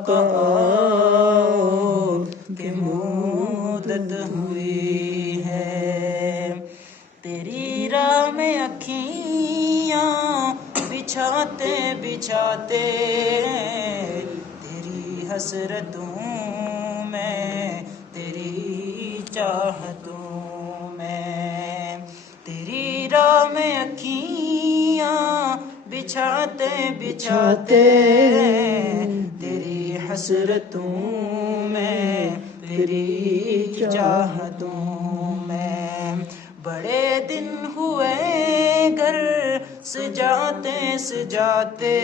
آقا آؤ کہ مدت ہوئی ہے، تیری راہ میں اکھیاں بچھاتے بچھاتے، تیری حسرتوں میں تیری چاہتوں میں، تیری راہ میں اکھیاں بچھاتے بچھاتے، تیری حسرتوں میں تیری چاہتوں میں، بڑے دن ہوئے گھر سجاتے سجاتے،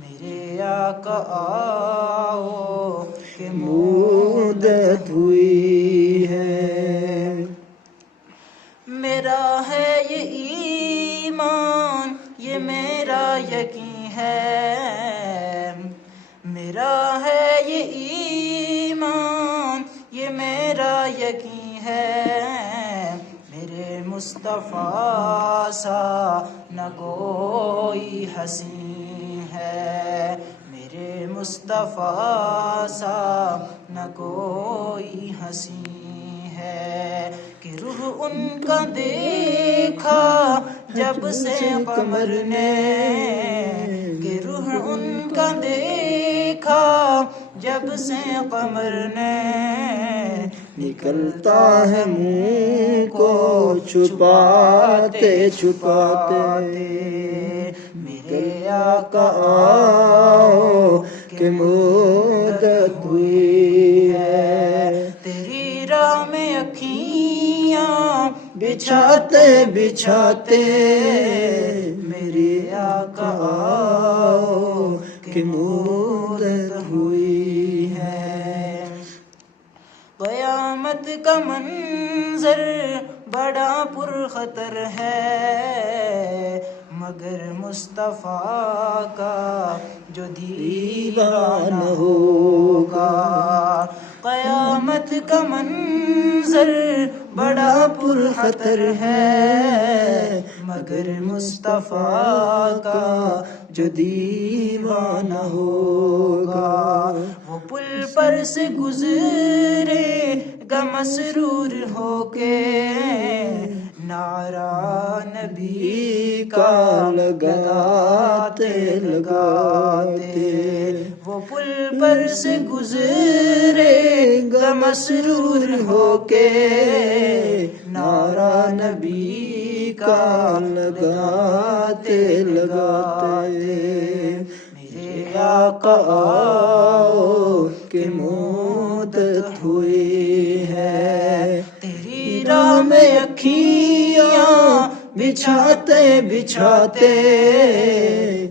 میرے آقا آؤ کہ مدت ہوئی ہے۔ میرا ہے یہ ایمان، یہ میرا یقین ہے، میرا ہے یہ ایمان، یہ میرا یقین ہے، میرے مصطفیٰ سا نہ کوئی حسین ہے، میرے مصطفیٰ سا نہ کوئی حسین ہے، کہ روح ان کا دیکھا جب سے قمر نے، کہ روح ان کا دیکھا جب سے قمر نے، نکلتا ہے منہ کو چھپاتے چھپاتے، میرے آقا آؤ کہ مدت ہوئی ہے، تیری راہ میں اکھیاں بچھاتے بچھاتے، میرے آقا آؤ کہ مدت ہوئی ہے، قیامت کا منظر بڑا پرخطر ہے، مگر مصطفیٰ کا جو دیوانہ ہوگا، قیامت کا منظر بڑا پرخطر ہے، مگر مصطفیٰ کا جو دیوانہ ہوگا، وہ پل پر سے گزرے گا مسرور ہو کے، نعرہ نبی کا لگاتے لگاتے، وہ پل پر سے گزرے گا مسرور ہو کے، نعرہ نبی کا لگاتے لگاتے، میرے آقا آؤ کہ مدت ہوئی ہے، تیری راہ میں اکھیاں بچھاتے بچھاتے،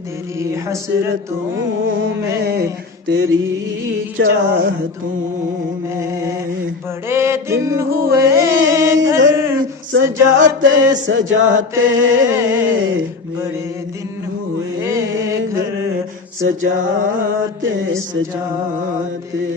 تیری حسرتوں میں تیری چاہتوں میں، بڑے دن ہوئے گھر سجاتے سجاتے، بڑے دن ہوئے گھر سجاتے سجاتے۔